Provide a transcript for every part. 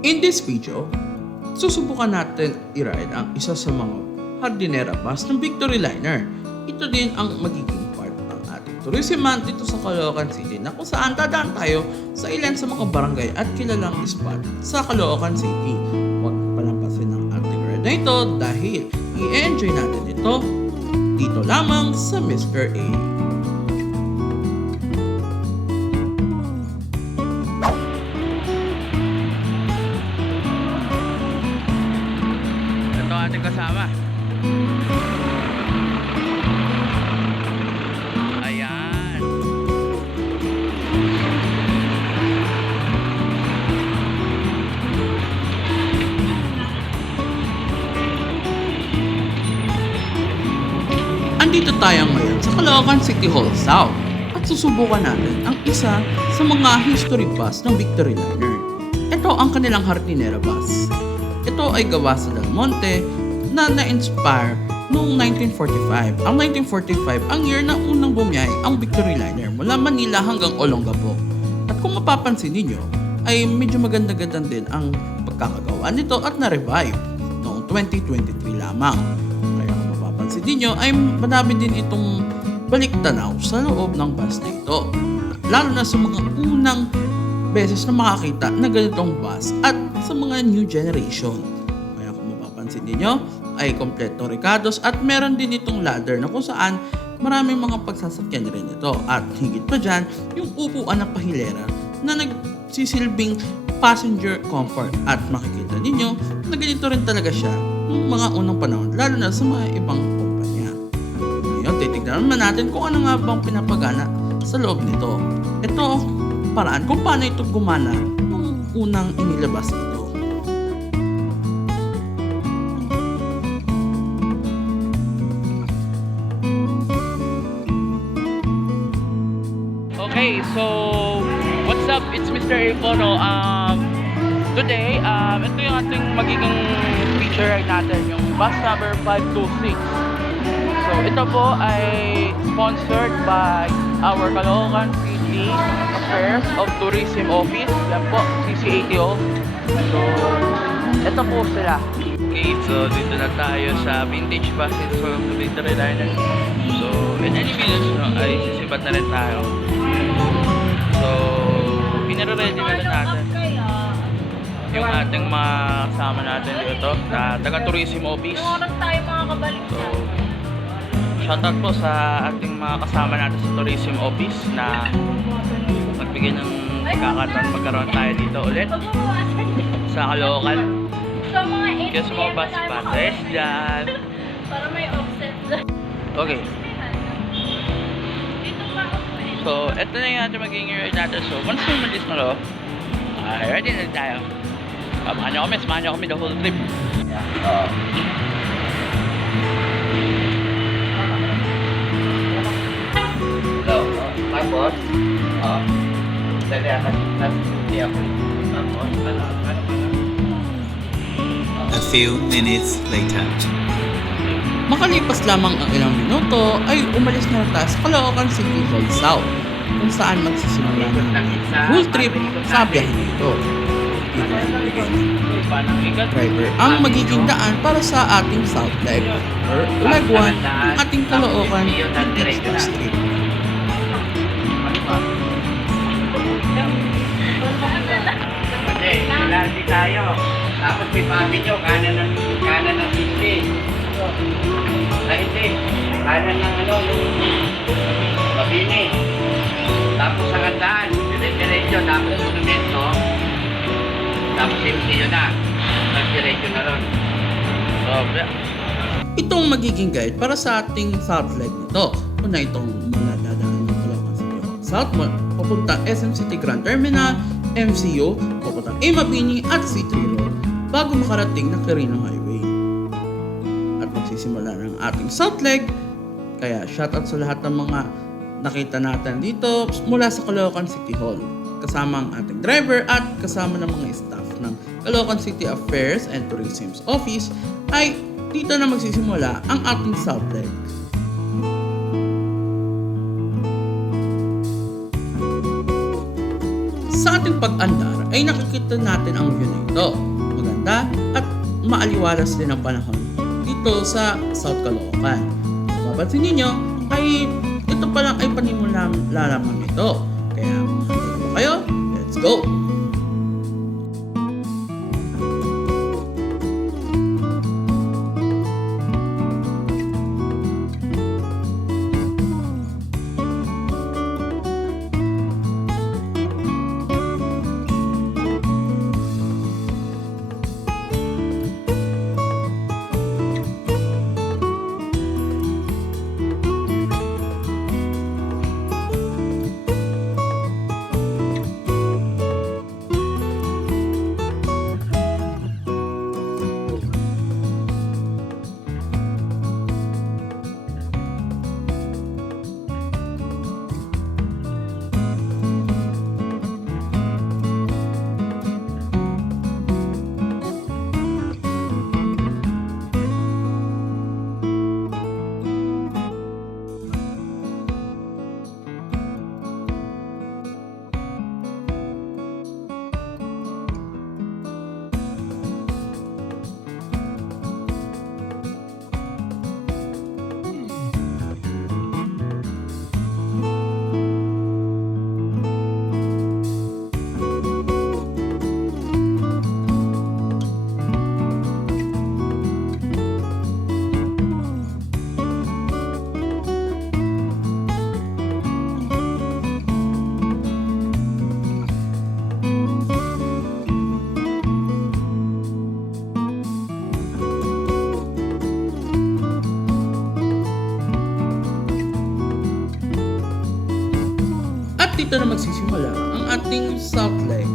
In this video, susubukan natin i-ride ang isa sa mga hardinera bus ng Victory Liner. Ito din ang magiging part ng ating tourism month dito sa Caloocan City na kung saan dadaan tayo sa ilan sa mga barangay at kilalang spot sa Caloocan City. Huwag palampasin ang ating ride na ito dahil i-enjoy natin ito dito lamang sa Mr. A. Ito ating kasama. Ayan. Andito tayo ngayon sa Caloocan City Hall South at susubukan natin ang isa sa mga history bus ng Victory Liner. Ito ang kanilang hardinera bus. Ito ay gawa sa Del Monte na na-inspire noong 1945. Ang 1945 ang year na unang bumiyahe ang Victory Liner mula Manila hanggang Olongapo. At kung mapapansin ninyo, ay medyo maganda-ganda din ang pagkakagawa nito at na-revive noong 2023 lamang. Kaya kung mapapansin ninyo, ay madami din itong balik-tanaw sa loob ng bus na ito. Lalo na sa mga unang beses na makakita na ganitong bus at sa mga new generation. Kaya kung mapapansin niyo ay kompleto recados at meron din itong ladder na kung saan maraming mga pagsasakyan rin ito. At higit pa dyan, yung upuan ng pahilera na nagsisilbing passenger comfort. At makikita ninyo na ganito rin talaga siya noong mga unang panahon, lalo na sa mga ibang kumpanya. Ngayon, titignan naman natin kung ano nga bang pinapagana sa loob nito. Ito paraan kung paano ito gumana nung unang inilabas ito. Okay, so what's up? It's Mr. Ilfono. Today, ito yung ating magiging feature ride natin, yung bus number 526. So ito po ay sponsored by our Caloocan City Affairs of Tourism Office. Yan po, CCATO. So ito po sila. Okay, so dito na tayo sa vintage buses from the Victory Liner. So in any minutes, no, ay sisibat na rin tayo. So pinare-ready na rin natin yung ating mga kasama natin dito na taga-tourism office. So shoutout po sa ating mga kasama natin sa tourism office na nagbigay ng pagkakataon magkaroon tayo dito ulit sa Caloocan. Kaya sa mga bus patres dyan. Para may offset dyan. Okay. So, eto na yung ating magiging ride natin. So, once na umalis na lo, ready na tayo. Samahan niyo kami the whole trip. Hello, my boss. Dali ako. Hindi ako. Tapos, ano. A few minutes later. Makalipas lamang ang ilang minuto ay umalis na tayo sa Caloocan City Hall South kung saan magsisimula ng full trip sa biyahe nito. Dito na ibigay ng driver ang magiging daan para sa ating South Leg or Leg 1 ng ating Caloocan Vintage Bus Trip. Kasi, lalaki tayo. Tapos may pabi nyo, kanan ng hindi. Ay, hindi. Kanan ng yung kabini. Tapos sa kandaan, dire-diretso, tapos monumento. Tapos hindi nyo na. Nag-diretso na ron. Sobra. Itong magiging guide para sa ating South Leg nito. Una itong mula dadaan ng Caloocan City Hall South, papuntang SM City Grand Terminal, MCO, papuntang Mabini at C3 Road bago makarating ng Quirino Highway. At magsisimula ng ating South Leg, kaya shoutout sa lahat ng mga nakita natin dito mula sa Caloocan City Hall. Kasama ang ating driver at kasama ng mga staff ng Caloocan City Affairs and Tourism Office ay dito na magsisimula ang ating South Leg. Sa ating pag-andar ay nakikita natin ang view na ito. Maganda at maaliwalas din ang panahon dito sa South Caloocan. Mapapansin ninyo ay ito pa lang ay panimula lamang ito. Kaya ready mo kayo? Let's go! Dito na magsisimula ang ating South Lake.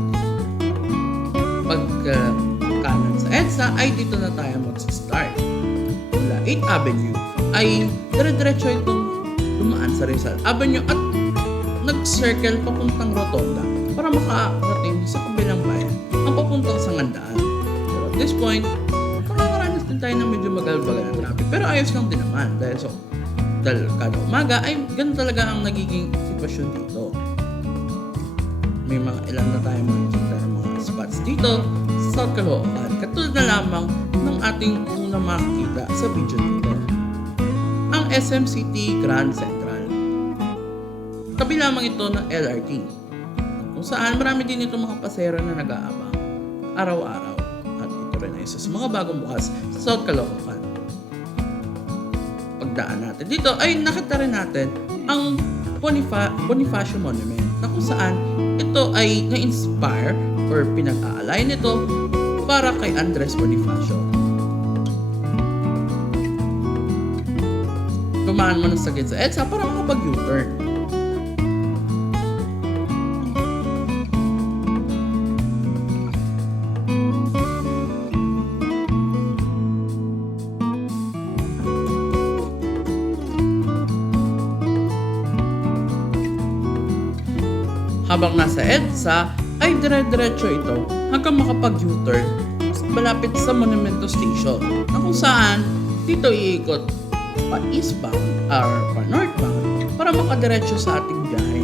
Pag kanan sa EDSA ay dito na tayo mag-start. Mula 8th Avenue ay dire-diretso itong dumaan sa Rizal Avenue at nag-circle papuntang Rotonda para makarating sa kabilang bayan ang papuntang Sangandaan. Pero at this point, makakaranas din tayo ng medyo magal-bagal ng traffic. Pero ayos lang din naman dahil kada umaga ay ganun talaga ang nagiging sitwasyon dito. May mga ilan na tayo makikita ng mga spots dito sa South Caloocan. Katulad na lamang ng ating unang makikita sa video dito. Ang SM City Grand Central. Tabi lamang ito ng LRT. Kung saan marami din ito mga pasero na nag-aabang araw-araw. At ito rin ay isa sa mga bagong bukas sa South Caloocan. Pagdaan natin dito ay nakita rin natin ang Bonifacio Monument na kung saan ito ay na-inspire or pinag-aalay nito para kay Andres Bonifacio. Dumaan mo na sa gate sa EDSA para makapag-U-turn. Habang nasa EDSA ay dire-diretso ito hanggang makapag-U-turn malapit sa Monumento Station na kung saan dito iikot pa eastbound or pa northbound para makadiretso sa ating biyahe.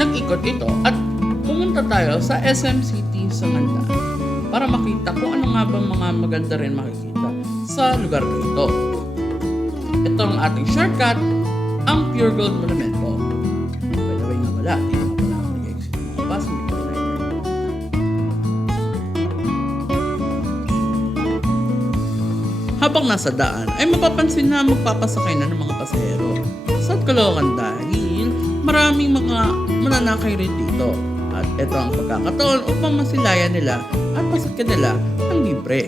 Nag-ikot ito at pumunta tayo sa SM City Sangandaan para makita kung ano nga bang mga maganda rin makikita sa lugar na ito. Ito ang ating shortcut, ang Pure Gold Monumento. habang nasa daan ay mapapansin na magpapasakay na ng mga pasahero sa Caloocan dahil maraming mga mananakay rin dito. At ito ang pagkakataon upang masilayan nila at pasakyan nila ng libre.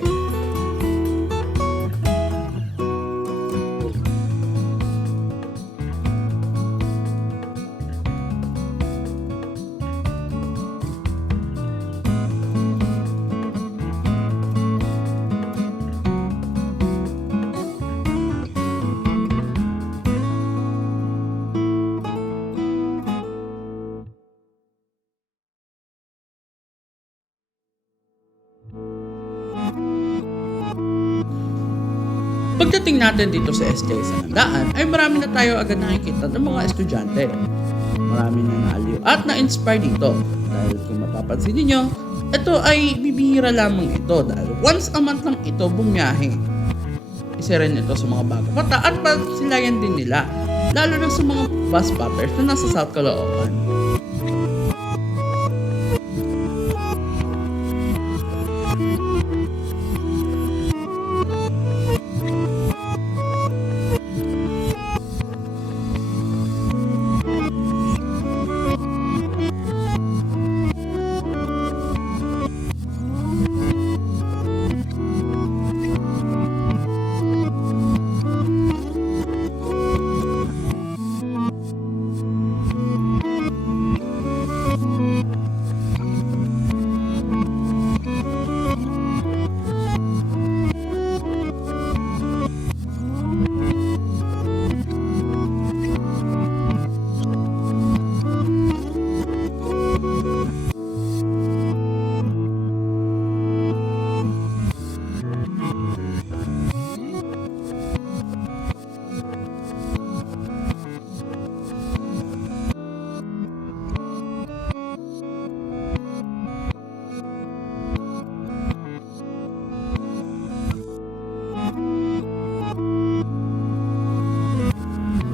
Pagdating natin dito sa SJ Sanandaan ay marami na tayo agad nakikita ng mga estudyante. Marami na naaliw at na-inspire dito dahil kung mapapansin niyo, ito ay bibihira lamang ito dahil once a month lang ito bumiyahe. Isa rin ito sa mga bago bata at pasilayan din nila, lalo na sa mga bus spotters na nasa South Caloocan.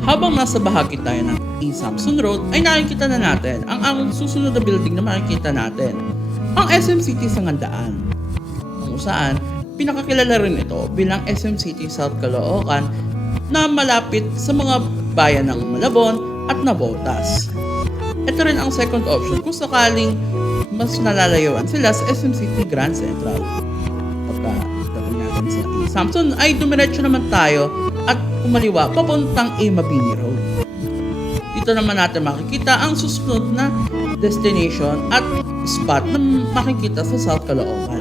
Habang nasa bahagi tayo ng E. Samson Road ay nakikita na natin ang susunod na building na makikita natin, ang SM City Sanandaan, kung saan pinakakilala rin ito bilang SM City South Caloocan na malapit sa mga bayan ng Malabon at Navotas. Ito rin ang second option kung sakaling mas nalalayuan sila sa SM City Grand Central. Pagkatating natin sa E. Samson ay dumiretso naman tayo at kumaliwa papuntang A. Mabini Road. Dito naman natin makikita ang susunod na destination at spot na makikita sa South Caloocan.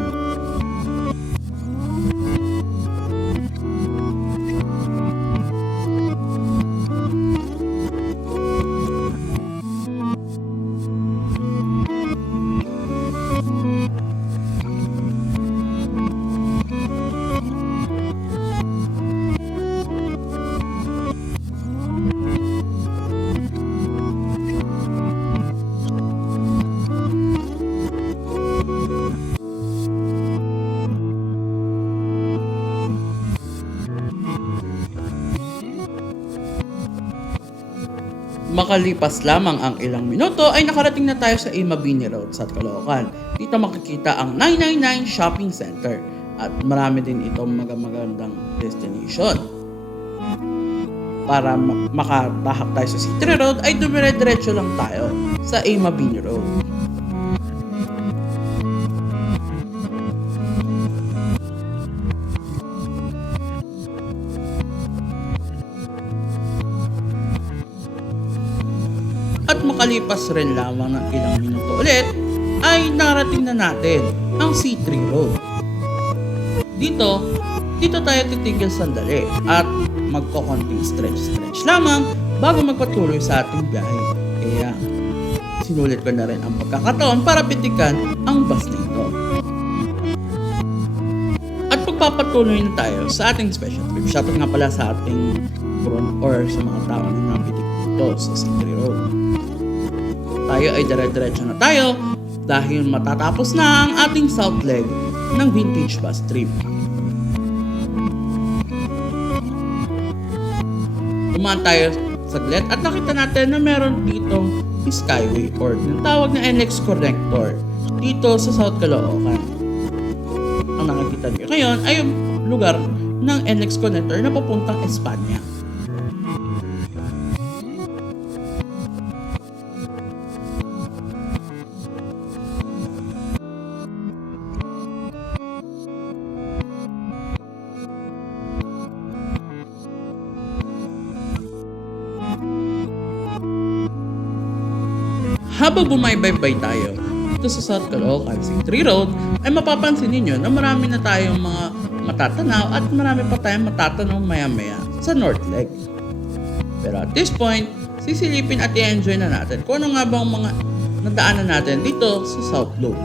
Makalipas lamang ang ilang minuto ay nakarating na tayo sa A. Mabini Road sa Caloocan. Dito makikita ang 999 Shopping Center at marami din itong magandang destination. Para makatahak tayo sa City Road ay dumire-diretso lang tayo sa A. Mabini Road. At makalipas rin lamang ng ilang minuto ulit, ay narating na natin ang C3 Road. Dito tayo titigil sandali at magkokonting stretch lamang bago magpatuloy sa ating biyahe. Kaya sinulit ko na rin ang pagkakataon para pitikan ang bus dito. At pagpapatuloy na tayo sa ating special trip. Shoutout nga pala sa ating front or sa mga tao na napitik dito sa C3 Road. Tayo ay dire-diretso na tayo dahil matatapos na ang ating south leg ng vintage bus trip. Dumaan tayo saglit at nakita natin na meron ditong skyway or tinatawag na NX Connector dito sa South Caloocan. Ang nakikita niyo ngayon ay yung lugar ng NX connector na papuntang Espanya. Habang bumaybaybay tayo dito sa South Caloocan C3 Road, ay mapapansin ninyo na marami na tayong mga matatanaw at marami pa tayong matatanaw maya-maya sa North Leg. Pero at this point, sisilipin at i-enjoy na natin kung ano nga bang mga nadaanan natin dito sa South Loop.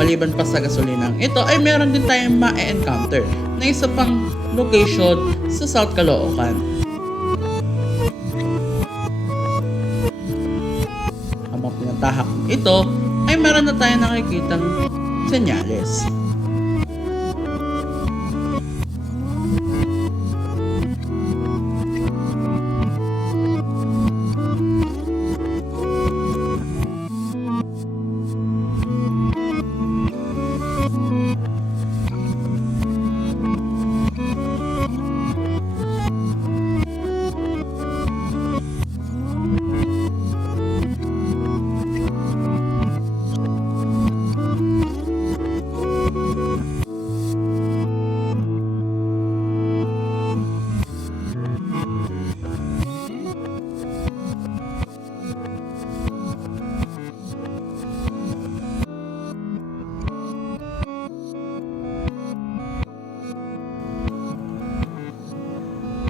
Maliban pa sa gasolinang ito, ay meron din tayong ma-encounter na isa pang location sa South Caloocan. Habang pinatahak ito, ay meron na tayong nakikitang senyales.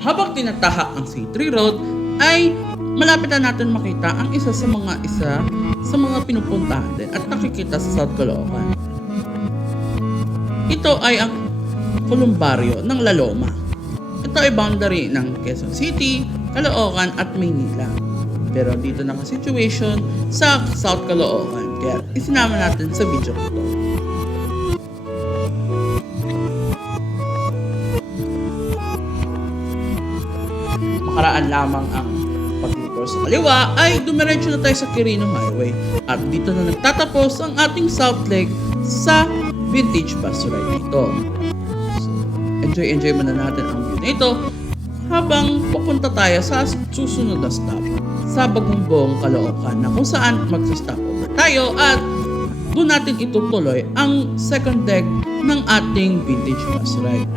Habang tinatahak ang C3 Road, ay malapit na natin makita ang isa sa mga pinupuntahan din at nakikita sa South Caloocan. Ito ay ang Columbario ng La Loma. Ito ay boundary ng Quezon City, Caloocan at Maynila. Pero dito naka-situation sa South Caloocan, kaya isinama natin sa video ito. Makaraan lamang ang pag-detour sa kaliwa ay dumiretso na tayo sa Quirino Highway at dito na nagtatapos ang ating South Leg sa vintage bus ride nito. So, enjoy muna natin ang view na ito habang pupunta tayo sa susunod na stop sa Bagumbong, Caloocan na kung saan magsa-stop over tayo at doon natin itutuloy ang second leg ng ating vintage bus ride.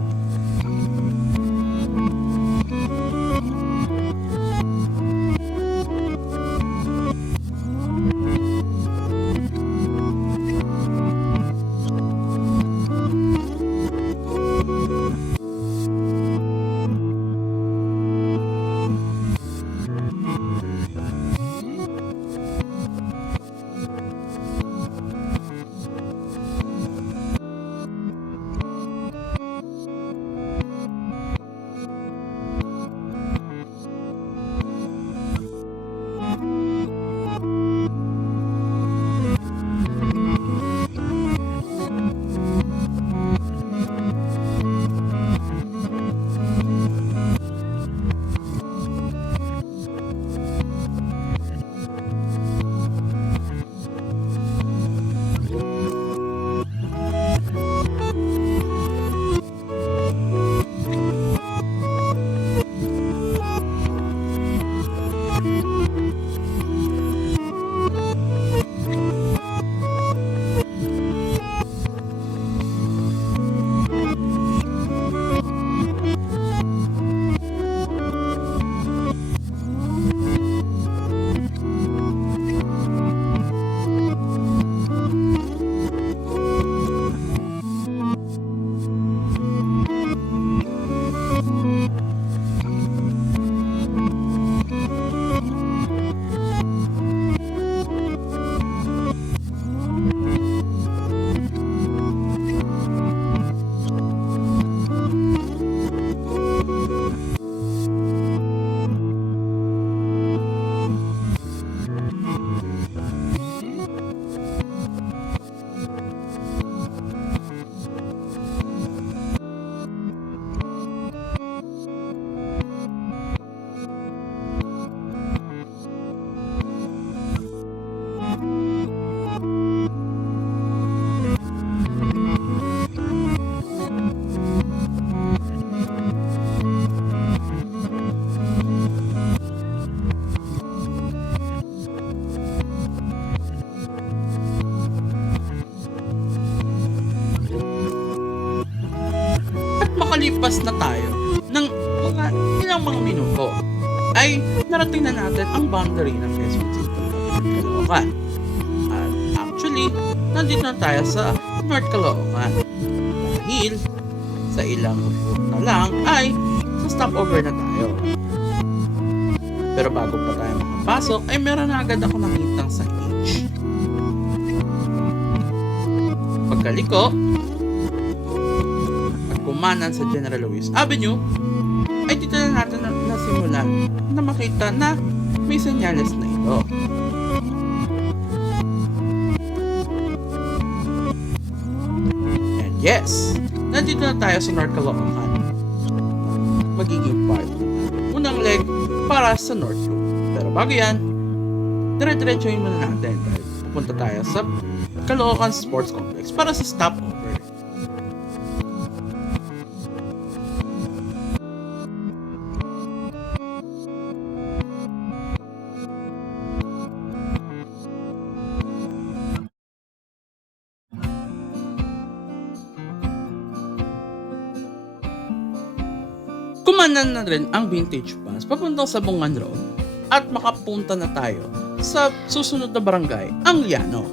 makalipas na tayo ng ilang mga minuto, ay narating na natin ang boundary ng Quezon City at Caloocan. At actually, nandito na tayo sa North Caloocan. Dahil sa ilang na lang ay sa stopover na tayo. Pero bago pa tayo makapasok ay meron na agad ako nakitang signage. Pagkaliko at kumanan sa General Luis Avenue ay dito na natin nasimulan na makita na may senyales na ito. And yes, nandito na tayo sa North Caloocan. Magiging part ng unang leg para sa North Loop. Pero bago yan, dire-diretsuhin muna natin dahil pupunta tayo sa Caloocan Sports Complex para sa stopover. Kumanan na rin ang vintage bus papuntang sa Bungan Road at makapunta na tayo sa susunod na barangay, ang Liano.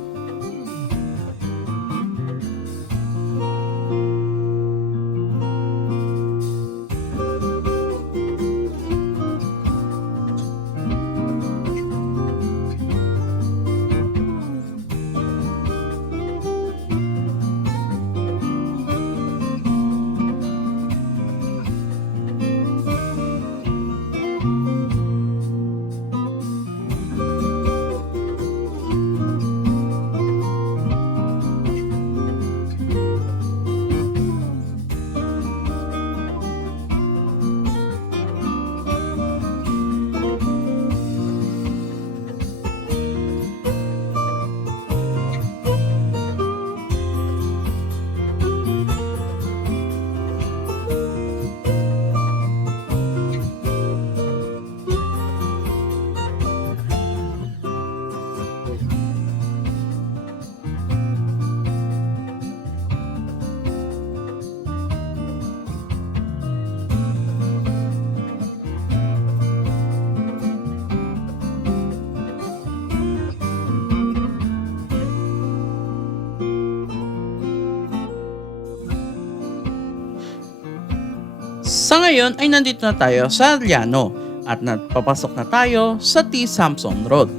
Sa ngayon ay nandito na tayo sa Liano at napapasok na tayo sa T. Samson Road.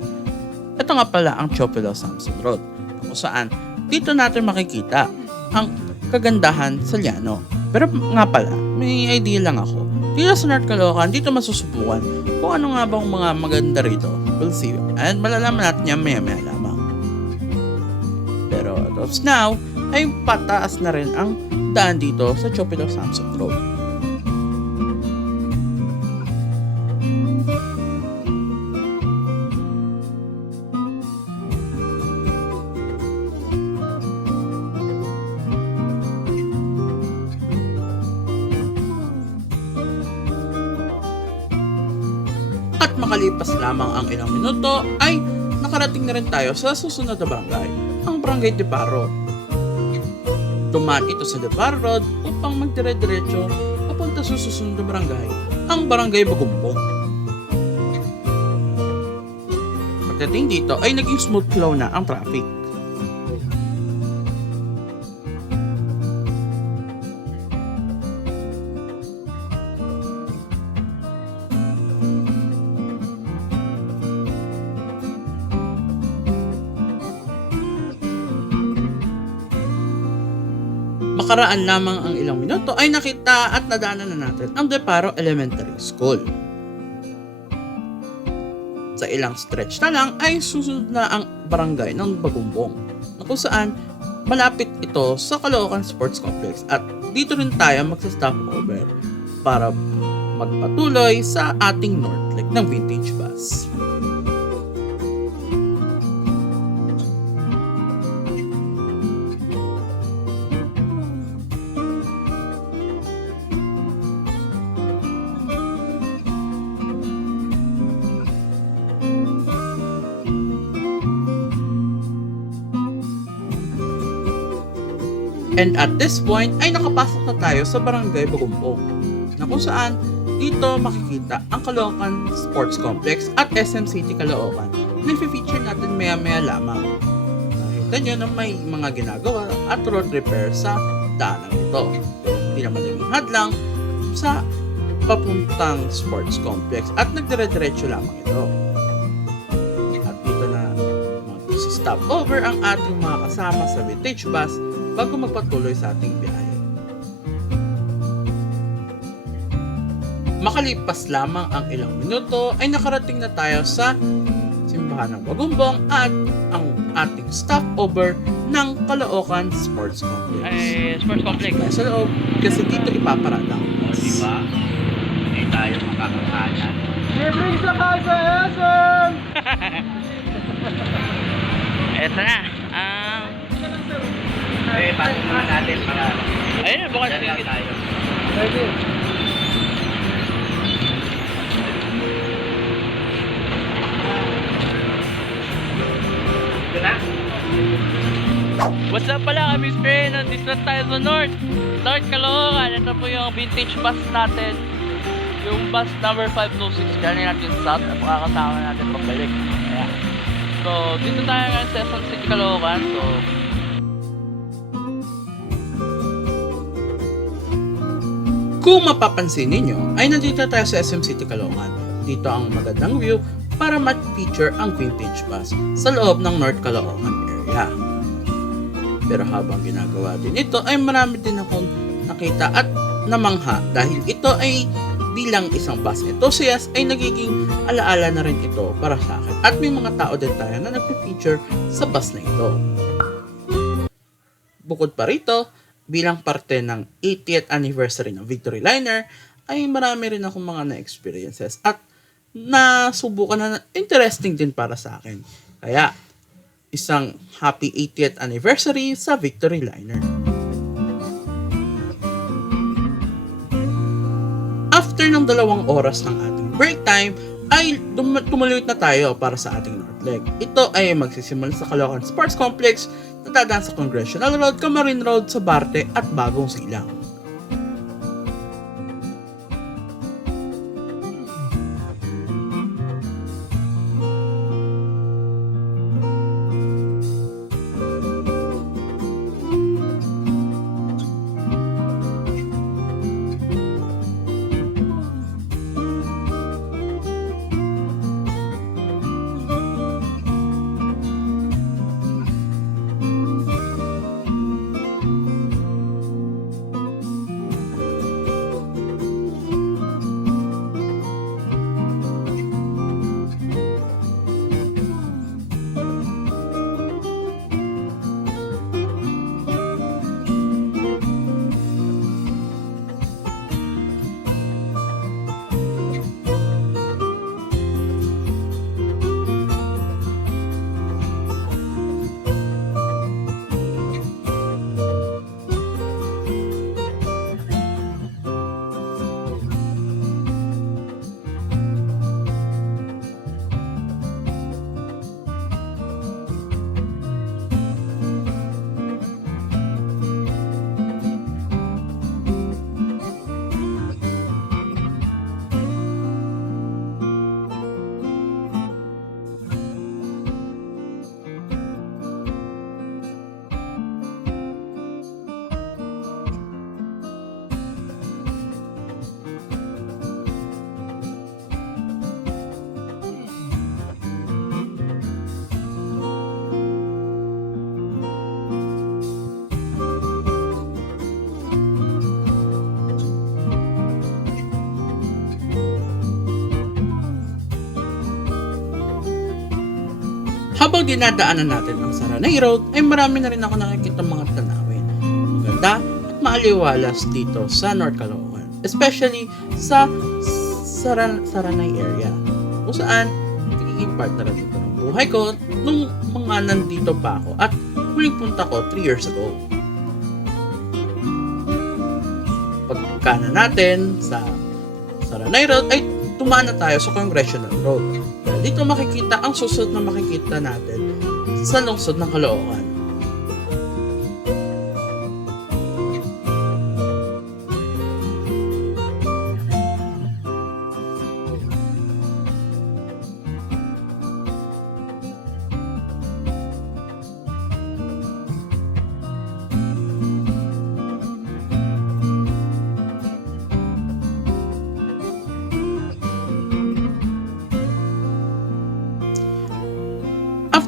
Ito nga pala ang Chopilo Samson Road, kung saan dito natin makikita ang kagandahan sa Liano. Pero nga pala, may idea lang ako. Dito sa North Caloocan, dito masusubukan kung ano nga bang mga maganda rito. We'll see. And malalaman natin yan maya-maya lamang. Pero as of now, ay pataas na rin ang daan dito sa Chopilo Samson Road. At makalipas lamang ang ilang minuto ay nakarating na rin tayo sa susunod na barangay, ang Barangay Deparo. Dumaan ito sa Deparo Road upang magdire-diretso papunta sa susunod na barangay, ang Barangay Bagumbong. Pagdating dito ay naging smooth flow na ang traffic. Makaraan lamang ang ilang minuto ay nakita at nadaanan na natin ang Deparo Elementary School. Sa ilang stretch na lang ay susunod na ang barangay ng Bagumbong, na kung saan malapit ito sa Caloocan Sports Complex at dito rin tayo magsa-stop over para magpatuloy sa ating North Leg ng vintage bus. And at this point ay nakapasok na tayo sa Barangay Bagumpong, na kung saan dito makikita ang Caloocan Sports Complex at SM City Caloocan na i-feature natin maya-maya lamang. Nakita nyo na may mga ginagawa at road repair sa daanan ito. Hindi naman naging hadlang sa papuntang sports complex at nagdire-diretso lamang ito. At dito na mag-stop over ang ating mga kasama sa vintage bus bago magpatuloy sa ating biyahe. Makalipas lamang ang ilang minuto ay nakarating na tayo sa simbahan ng Bagumbong at ang ating stopover ng Caloocan Sports Complex. Ay, sports complex. Tayo sa loob kasi dito ipaparada ang O, bus. diba? Hindi tayo makakakanan. Eto na. Pasok muna natin para Ayun, bukas dyan lang tayo. Ito na? What's up pala kami, Spray? Nandito na tayo sa North Caloocan. Ito po yung vintage bus natin. Yung bus number 526. Galing natin south at makakasama natin pagbalik. Ayan. So, dito tayo ngayon sa SM City Caloocan. So, Kung mapapansin ninyo, ay nandito tayo sa SM City Caloocan. Dito ang magandang view para ma-feature ang vintage bus sa loob ng North Caloocan area. Pero habang ginagawa din ito ay marami din akong nakita at namangha dahil ito ay bilang isang bus enthusiast ay nagiging alaala na rin ito para sa akin. At may mga tao din tayo na nagpi-feature sa bus na ito. Bukod pa rito, bilang parte ng 80th anniversary ng Victory Liner, ay marami rin akong mga na-experiences at nasubukan na interesting din para sa akin. Kaya, isang happy 80th anniversary sa Victory Liner. After ng 2 oras ng ating break time, ay tumuloy na tayo para sa ating North Leg. Ito ay magsisimula sa Caloocan Sports Complex na dadaan sa Congressional Road, Camarin Road, Sabarte at Bagong Silang. Habang dinadaanan natin ang Saranay Road, ay marami na rin ako nakikita mga tanawin. Maganda at maaliwalas dito sa North Caloocan. Especially sa Saranay area. Kung saan, nagiging part na rin ito ng buhay ko nung mga nandito pa ako at huling punta ko 3 years ago. Pagkana natin sa Saranay Road ay tumaan na tayo sa Congressional Road. Dahil dito makikita ang susunod na makikita natin sa lungsod ng Caloocan.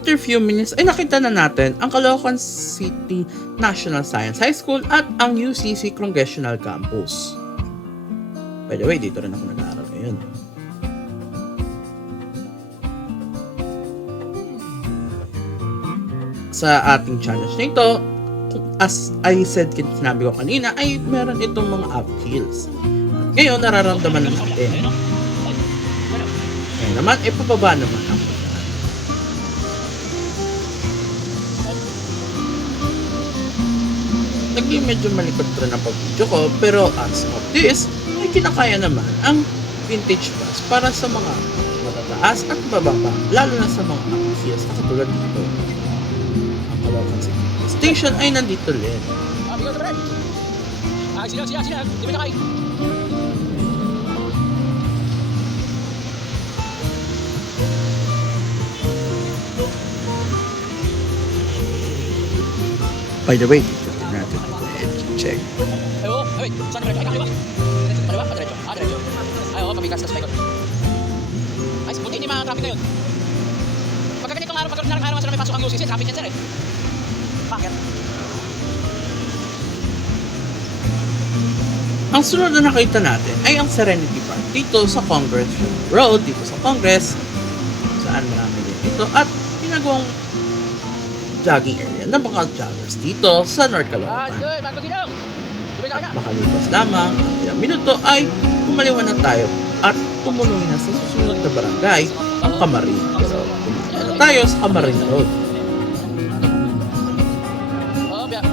After few minutes ay nakita na natin ang Caloocan City National Science High School at ang UCC Congressional Campus. By the way, dito rin ako nag-aaral ngayon. Sa ating challenge na ito, as I said, sinabi ko kanina, ay meron itong mga uphills. Ngayon, nararamdaman na natin. Ngayon naman, ipababa naman ang pagdaan. Naging medyo malikot rin ang pag-video ko, pero as of this, ay kinakaya naman ang vintage bus para sa mga matataas at bababa, lalo na sa mga uphills na katulad dito. Ang Caloocan City Station ay nandito ulit. By the way, dito natin check. Ay, oo. Ay, wait. Saan na diretso? Ay, kaliwa. Kaliwa? Diretso? Diretso. Ay, oo. Pabigas na sa ikot. Ay, buti hindi mga traffic ngayon. Pagka ganitong araw, pagka narang araw, may pasok ang UCC. Traffic yan, sir, eh. Bakit? Ang sunod na nakita natin ay ang Serenity Park dito sa Congress Road, dito sa Congress, saan marami din dito, at ginagawang jogging area ng mga joggers dito sa North Caloocan. Bago sinaw! At makalipas lamang ang ilang minuto ay kumaliwan na tayo at tumuloy na sa susunod na barangay, ang Camarin. So, pumunta na tayo sa Camarin Road. Oh, biya.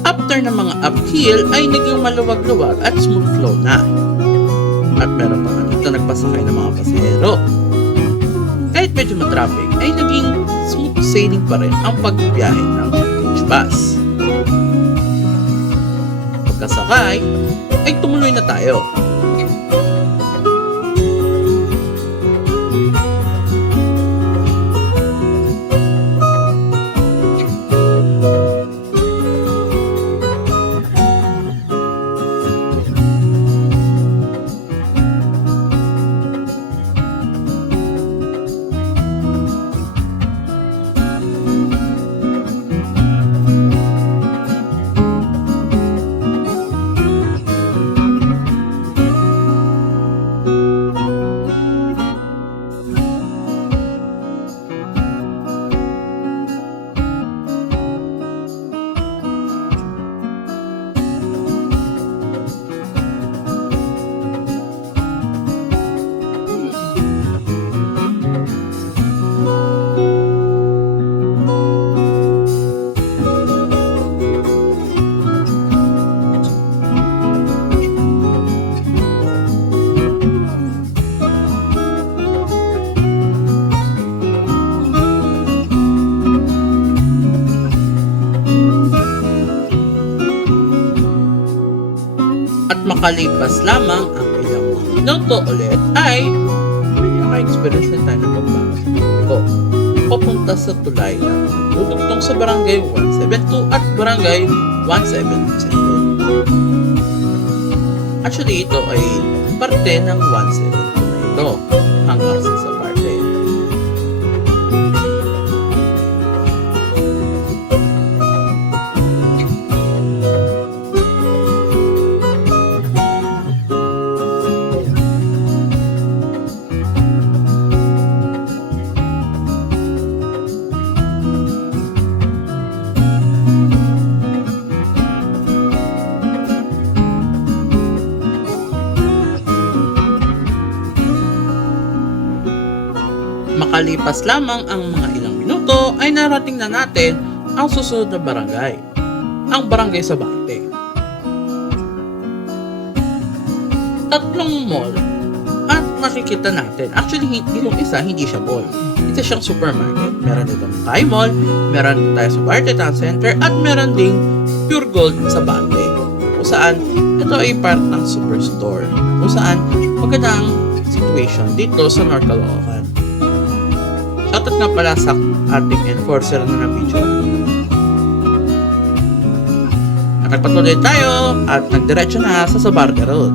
After ng mga uphill ay naging maluwag-luwag at smooth flow na. At meron pa nga dito nagpasakay ng mga pasahero. Kahit medyo matraffic ay naging smooth sailing pa rin ang pagbiyahe ng vintage bus. Pagkasakay ay tumuloy na tayo. Makalipas lamang ang ilang mga minuto ulit ay may naka-experience na tayo ng pagbago sa ko. Papunta sa tulay na dudugtong sa barangay 172 at barangay 177. Actually, ito ay parte ng 172 na ito hanggang sa parte. Makalipas lamang ang mga ilang minuto ay narating na natin ang susunod na barangay, ang Barangay Sabarte. Tatlong mall at makikita natin, actually yung isa hindi siya mall. Ito siyang supermarket. Meron ditong Thai Mall, meron tayo sa Barte Town Center, at meron ding Pure Gold sa Bante. Kung saan, ito ay part ng superstore. Kung saan, magandang situation dito sa North Caloocan. Shoutout nga pala sa ating enforcer na video. At nagpatuloy tayo at nagdiretso na sa Sabarte Road.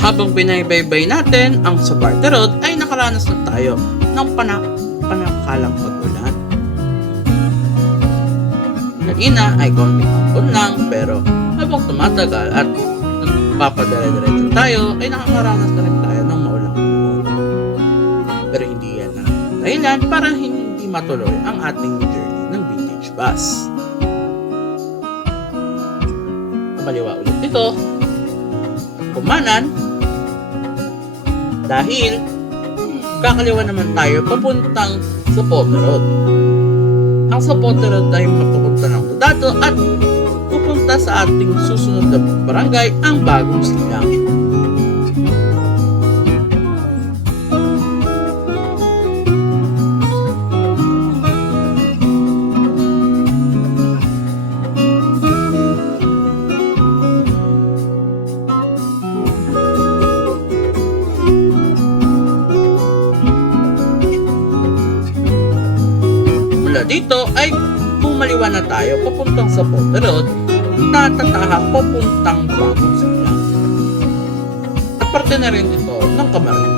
Habang binaybay natin ang Sabarte Road ay nakaranas na tayo ng panakalang pag-ulan. Kanina ay konting hapon lang, pero habang tumatagal at nagpapadire-diretso tayo ay nakakaranas na rin tayo ng maulang panahon. Pero hindi yan ang dahilan para hindi matuloy ang ating journey ng vintage bus. Kamaliwa ulit ito. Kumanan dahil kakaliwa naman tayo papuntang Zapote Road. Ang Zapote Road ay mapupunta ng Cotabato at pupunta sa ating susunod na barangay, ang Bagong Silang. Dito ay bumaliwa na tayo papuntang sa Zapote Road, tatataha papuntang Bagong Silang. At parte na rin ito ng Camarin.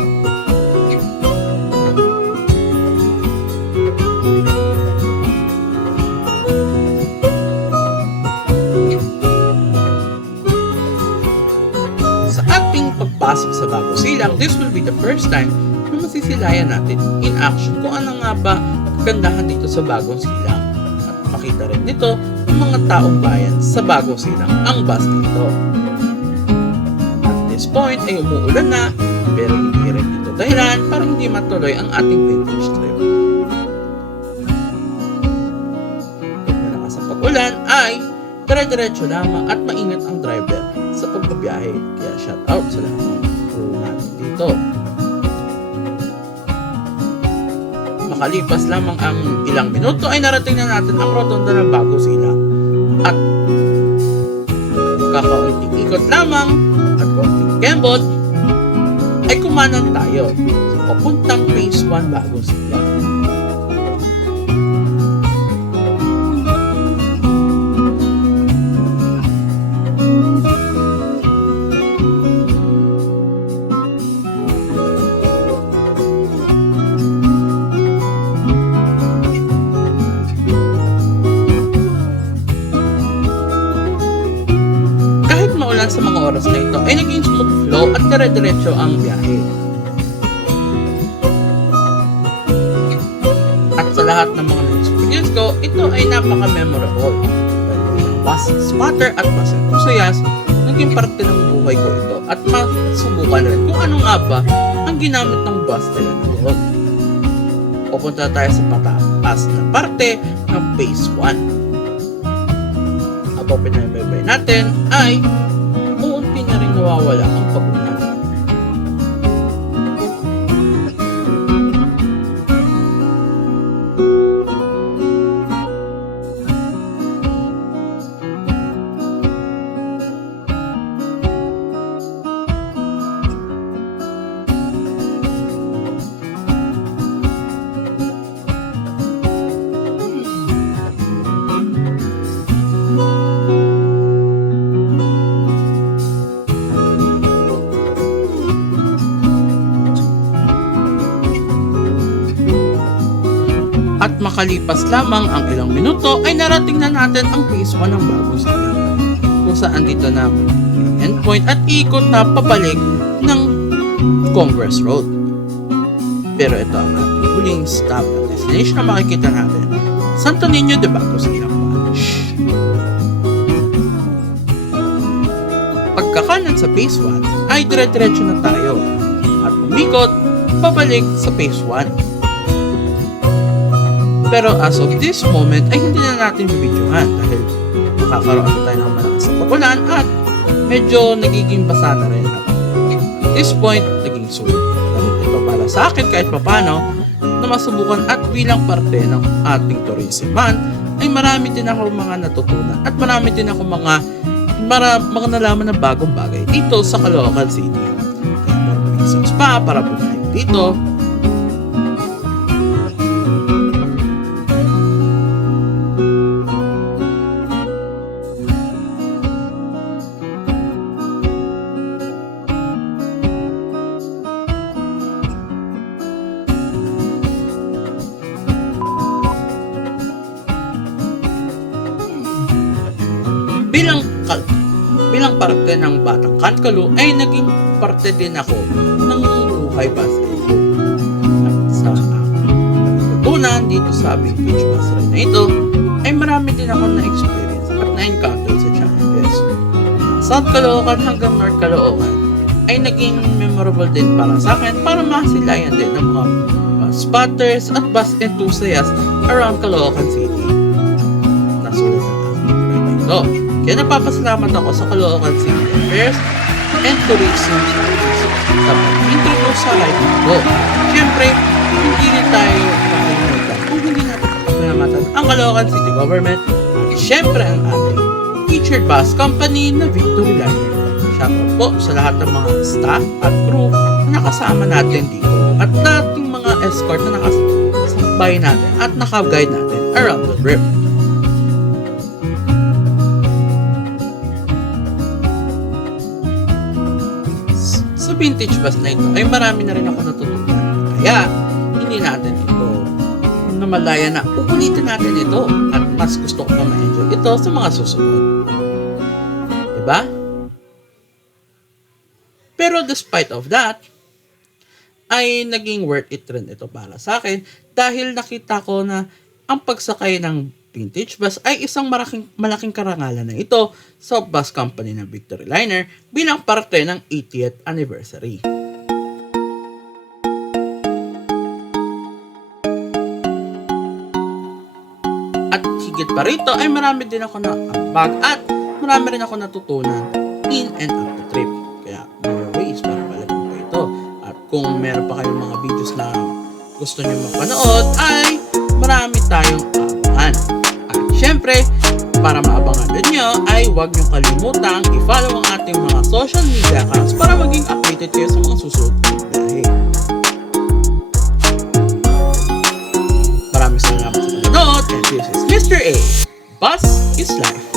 Sa ating pagpasok sa Bagong Silang, this will be the first time na masisilayan natin in action kung ano nga ba gandahan dito sa Bagong Silang. At makita rin nito ng mga taong bayan sa Bagong Silang ang bus dito. At this point ay umuulan na, pero hindi rin ito dahilan para hindi matuloy ang ating vintage trip. Pag malakas ang pag-ulan ay dire-diretso lamang at maingat ang driver sa pagbabiyahe. Kaya shout out sa lahat ng crew natin dito. Makalipas lamang ang ilang minuto ay narating na natin ang rotonda ng Bagong Silang. At kakaunting ikot lamang at konting kembot ay kumanan tayo sa papuntang Phase 1 Bagong Silang. Sa mga oras na ito ay naging smooth flow at dire-diretso ang biyahe. At sa lahat ng mga experience ko, ito ay napaka-memorable. Dahil bilang bus spotter at bus enthusiast, naging parte ng buhay ko ito at masubukan rin kung ano nga ba ang ginamit ng bus nila noon. Pupunta tayo sa pataas na parte ng Phase 1. Habang pinaybay natin ay unti na rin nawawala ang pag-ulan. At makalipas lamang ang ilang minuto ay narating na natin ang Phase 1 ng Bagong Silang, kung saan dito na point at ikot na papalik ng Congress Road. Pero ito ang ating huling stop at destination na makikita natin. Santo Niño de Bagos Parish. Pagkakanan sa Phase 1 ay dire-diretso na tayo at umikot pabalik sa Phase 1. Pero as of this moment ay hindi na natin bibidyohan dahil nakakaroon tayo ng malakas na pagulan at medyo nagiging basa na rin. At this point, naging sulit. Dahil ito para sa akin kahit papano na masubukan at bilang parte ng ating tourism month ay marami din ako mga natutunan at marami din ako mga nalaman na bagong bagay dito sa Caloocan City. Kaya more reasons pa para bumalik dito. Bilang parte ng Batang Kankalo ay naging parte din ako ng buhay basketball. At sa natutunan dito sa vintage bus ride na ito ay marami din ako na-experience at na-encounter sa challenges. South Caloocan hanggang North Caloocan ay naging memorable din para sa akin para masilayan din ng mga bus spotters at bus enthusiasts around Caloocan City. Nasulit ang aking ride na ito. Kaya napapasalamat ako sa Caloocan City Affairs and Tourism sa pag-introduce sa ride na ito. Siyempre, hindi rin tayo makalimutan kung hindi natin papasalamatan ang Caloocan City Government at siyempre ang ating featured bus company na Victory Liner. Shoutout po sa lahat ng mga staff at crew na nakasama natin dito at dating mga escort na nakasabay natin at naka-guide natin around the trip. Sa vintage bus na ito ay marami na rin ako natutunan. Kaya hindi natin ito namalaya na uulitin natin ito at mas gusto ko pa ma-enjoy ito sa mga susunod. Diba? Pero despite of that, ay naging worth it rin ito para sa akin dahil nakita ko na ang pagsakay ng vintage bus ay isang malaking karangalan na ito sa bus company ng Victory Liner bilang parte ng 80th anniversary. At higit pa rito ay marami din ako na-ambag at marami rin ako natutunan in and out the trip. Kaya more ways para balikan ko ito. At kung meron pa kayong mga videos na gusto nyo mapanood ay marami tayong abangan. At syempre, para maabangan ninyo ay huwag nyo kalimutang i-follow ang ating mga social media accounts para maging updated kayo sa mga susunod na biyahe. Maraming salamat sa panonood and this is Mr. A. Bus is Life.